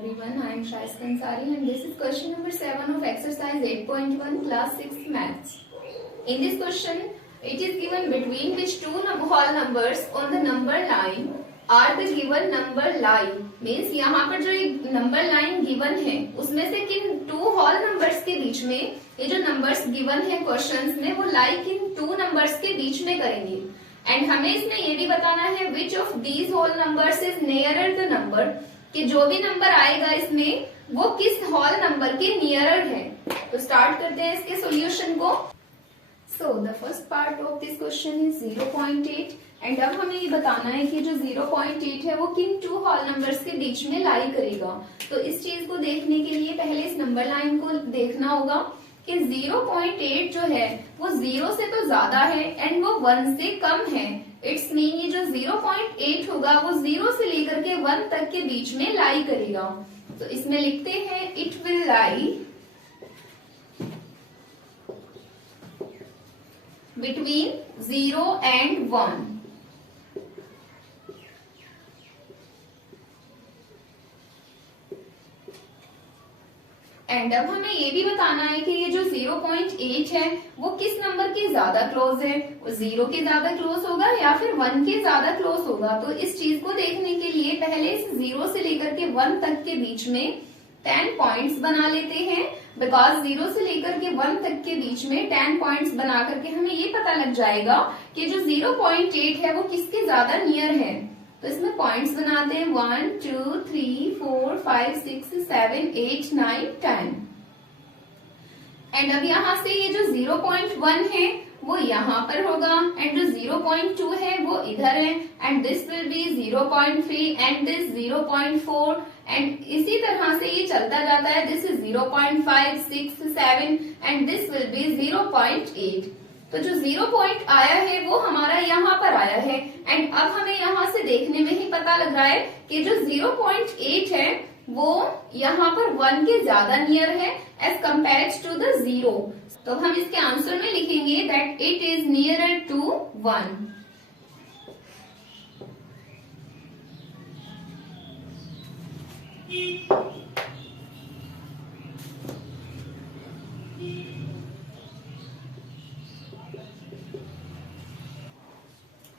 everyone, I am Shais Kansari and this is question number 7 of exercise 8.1 class 6 maths. In this question, it is given between which two whole numbers on the number line are the given number line. Means यहाँ पर जो एक number line given है उसमें से किन two whole numbers के बीच में ये जो numbers given है questions में वो lie किन two numbers के बीच में करेंगे. एंड हमें इसमें ये भी बताना है which of these whole numbers is nearer the number, कि जो भी नंबर आएगा इसमें वो किस होल नंबर के नियरर है. तो स्टार्ट करते हैं इसके सॉल्यूशन को. So the first part of this question is 0.8 and अब हमें ये बताना है कि जो 0.8 है वो किन टू होल नंबर्स के बीच में लाई करेगा. तो इस चीज को देखने के लिए पहले इस नंबर लाइन को देखना होगा कि 0.8 जो है वो 0 से तो ज्यादा है एंड वो 1 से कम है. इट्स मीन ये जो 0.8 होगा वो 0 से लेकर के 1 तक के बीच में लाई करेगा. तो इसमें लिखते हैं it will lie between 0 and 1. And अब हमें ये भी बताना है कि ये जो 0.8 है वो किस नंबर के ज्यादा क्लोज है, वो 0 के ज्यादा क्लोज होगा या फिर 1 के ज्यादा क्लोज होगा. तो इस चीज को देखने के लिए पहले इस 0 से लेकर के 1 तक के बीच में 10 पॉइंट्स बना लेते हैं. बिकॉज 0 से लेकर के 1 तक के बीच में 10 पॉइंट्स बना करके हमें ये पता लग जाएगा कि जो 0.8 है वो किसके ज्यादा नियर है. तो इसमें पॉइंट्स बनाते हैं 1 2 3 4 5 6 7 8 9 10. एंड अब यहाँ से ये जो 0.1 है वो यहाँ पर होगा एंड जो 0.2 है वो इधर है and this will be 0.3 and this 0.4 and इसी तरह से ये चलता जाता है. This is 0.5 6 7 and this will be 0.8. तो जो 0 पॉइंट आया है वो हमारा यहाँ पर आया है एंड अब हमें यहाँ से देखने में ही पता लग रहा है कि जो 0.8 है वो यहाँ पर 1 के ज्यादा नियर है एज कम्पेयर टू द 0. तो हम इसके आंसर में लिखेंगे that it is nearer to 1.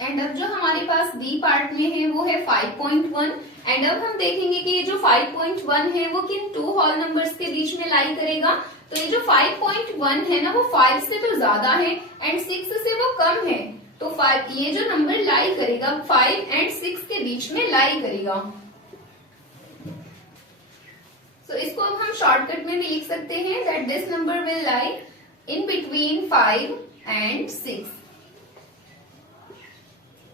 And अब जो हमारे पास बी पार्ट में है वो है 5.1 एंड अब हम देखेंगे कि ये जो 5.1 है वो किन टू होल नंबर्स के बीच में लाई करेगा. तो ये जो 5.1 है ना वो 5 से तो ज्यादा है एंड 6 से वो कम है. तो 5 ये जो नंबर लाई करेगा 5 एंड 6 के बीच में लाई करेगा. तो इसको अब हम शॉर्टकट में भी लिख सकते हैं that this number will lie in between 5 and 6.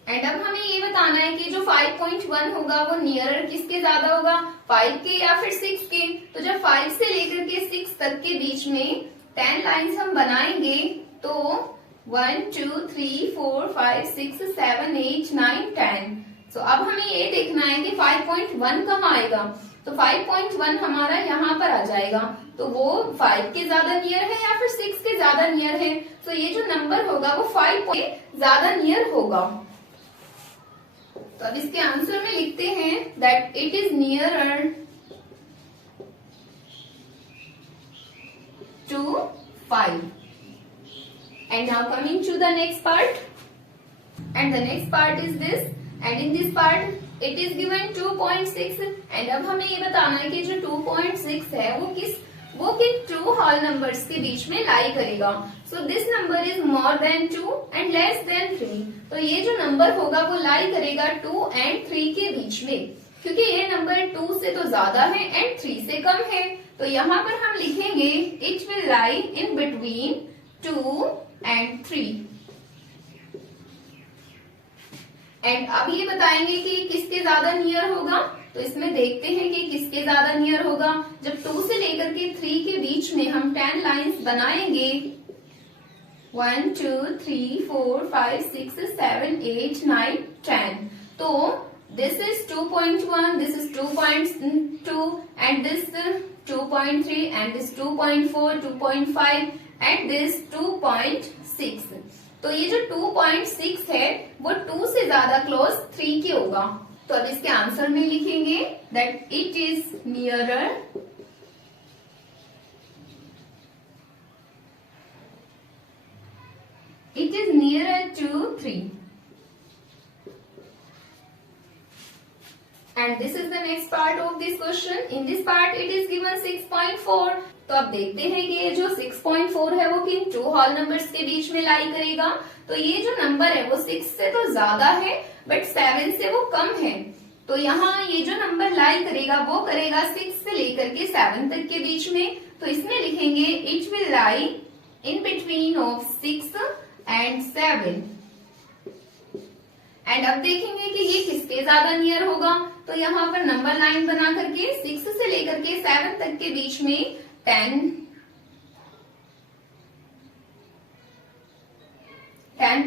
And अब हमें ये बताना है कि जो 5.1 होगा वो नियरर किसके ज्यादा होगा, 5 के या फिर 6 के. तो जब 5 से लेकर के 6 तक के बीच में 10 लाइंस हम बनाएंगे तो 1 2 3 4 5 6 7 8 9 10. तो अब हमें ये देखना है कि 5.1 कहाँ आएगा. तो 5.1 हमारा यहाँ पर आ जाएगा. तो वो 5 के ज्यादा नियर है या फिर 6 के ज्यादा नियर है. तो ये जो नंबर होगा वो 5 के ज्यादा नियर होगा. तो अब इसके आंसर में लिखते हैं that it is nearer to 5. And now coming to the next part and the next part is this and in this part it is given 2.6 and अब हमें ये बताना है कि जो 2.6 है वो किन टू होल नंबर्स के बीच में लाई करेगा. So this number is more than 2 and less than 3. तो ये जो नंबर होगा वो लाई करेगा 2 एंड 3 के बीच में, क्योंकि ये नंबर 2 से तो ज्यादा है एंड 3 से कम है. तो यहाँ पर हम लिखेंगे it will lie in between 2 and 3. And अब ये बताएंगे कि किसके ज्यादा नियर होगा. तो इसमें देखते हैं कि किसके ज्यादा नियर होगा. जब 2 से लेकर के 3 के बीच में हम 10 लाइंस बनाएंगे 1 2 3 4 5 6 7 8 9 10. तो this is 2.1, this is 2.2 and this 2.3 and this 2.4, 2.5 and this 2.6. तो ये जो 2.6 है वो 2 से ज्यादा क्लोज 3 के होगा. तो अब इसके आंसर में लिखेंगे that it is nearer to 3. And this is the next part of this question. In this part it is given 6.4. तो अब देखते हैं कि ये जो 6.4 है वो किन टू होल नंबर्स के बीच में लाई करेगा। तो ये जो नंबर है वो 6 से तो ज्यादा है बट 7 से वो कम है। तो यहाँ ये जो नंबर लाई करेगा वो करेगा 6 से लेकर के 7 तक के बीच में। तो इसमें लिखेंगे it will lie in between of 6 and 7। And अब देखेंगे कि ये किसके ज्यादा नियर होगा। तो यहाँ पर नंबर लाइन बना करके 6 से लेकर के 7 तक के बीच में 10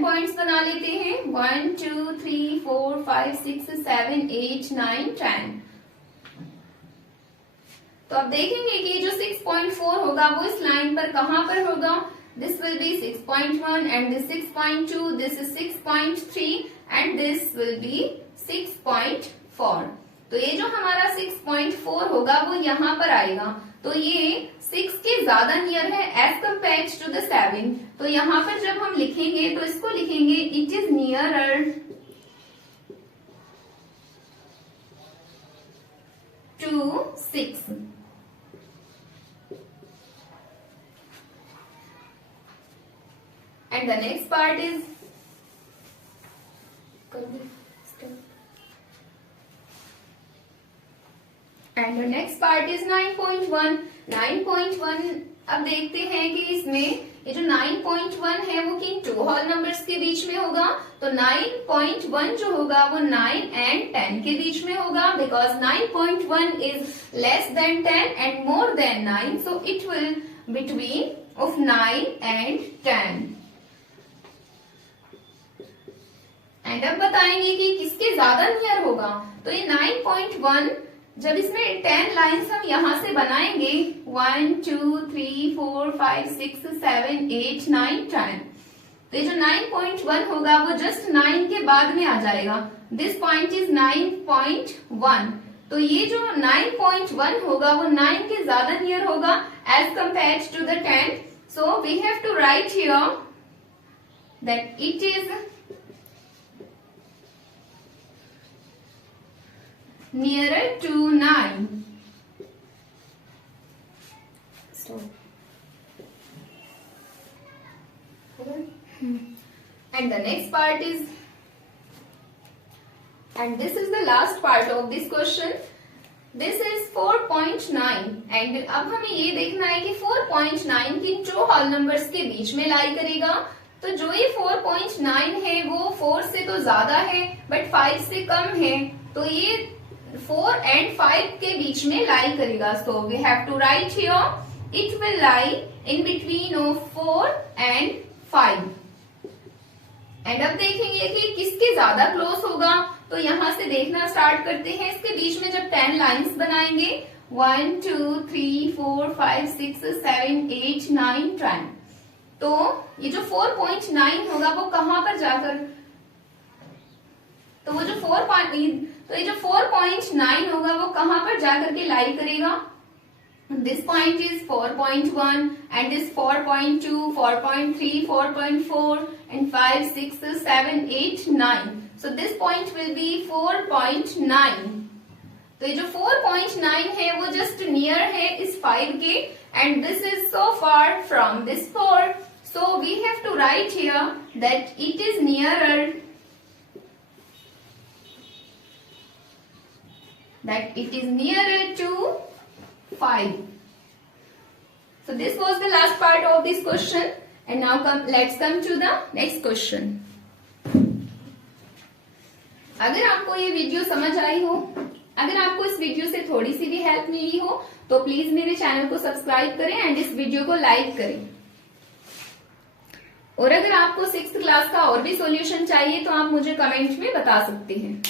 पॉइंट्स बना लेते हैं। 1 2 3 4 5 6 7 8 9 10। तो अब देखेंगे कि जो 6.4 होगा वो इस लाइन पर कहां पर होगा। This will be 6.1 and this 6.2, this is 6.3 and this will be 6.4। तो ये जो हमारा 6.4 होगा वो यहाँ पर आएगा। तो ये 6 के ज्यादा नियर है एज कम्पेयर टू द 7। तो यहाँ पर जब हम लिखेंगे तो इसको लिखेंगे it is nearer to 6। And the next part is and the next part is 9.1। 9.1 अब देखते हैं कि इसमें ये जो 9.1 है वो किन टू होल नंबर्स के बीच में होगा। तो 9.1 जो होगा वो 9 एंड 10 के बीच में होगा because 9.1 is less than 10 and more than 9, so it will between of 9 and 10। And अब बताएंगे कि किसके ज्यादा नियर होगा। तो ये 9.1 जब इसमें 10 लाइंस हम यहाँ से बनाएंगे 1 2 3 4 5 6 7 8 9 10। तो ये जो 9.1 होगा वो जस्ट 9 के बाद में आ जाएगा। This point is 9.1। तो ये जो 9.1 होगा वो 9 के ज्यादा नियर होगा as compare to the 10। So we have to write here that it is nearer to 9। And the next part is, and this is the last part of this question, this is 4.9। and अब हमें ये देखना है कि 4.9 किन to whole numbers के बीच में lie करेगा। तो जो ये 4.9 है वो 4 से तो ज्यादा है बट 5 से कम है। तो ये 4 एंड 5 के बीच में लाई करेगा। So we have to write here it will lie in between of 4 and 5। And अब देखेंगे कि किसके ज्यादा क्लोज होगा। तो यहाँ से देखना स्टार्ट करते हैं। इसके बीच में जब 10 लाइंस बनाएंगे 1 2 3 4 5 6 7 8 9 10। तो ये जो 4.9 होगा वो कहां पर जाकर, तो वो जो 4.9 होगा वो कहां पर जाकर के लाई करेगा। This point is 4.1 and this 4.2 4.3 4.4 and 5 6 7 8 9। So this point will be 4.9। तो ये जो 4.9 है वो जस्ट नियर है इस 5 के and this is so far from this 4। So we have to write here that it is nearer to 5। So this was the last part of this question and now let's come to the next question। अगर आपको ये video समझ आई हो, अगर आपको इस video से थोड़ी सी भी हेल्प मिली हो तो प्लीज मेरे चैनल को सब्सक्राइब करें एंड इस वीडियो को लाइक करें। और अगर आपको 6th क्लास का और भी सॉल्यूशन चाहिए तो आप मुझे कमेंट में बता सकते हैं।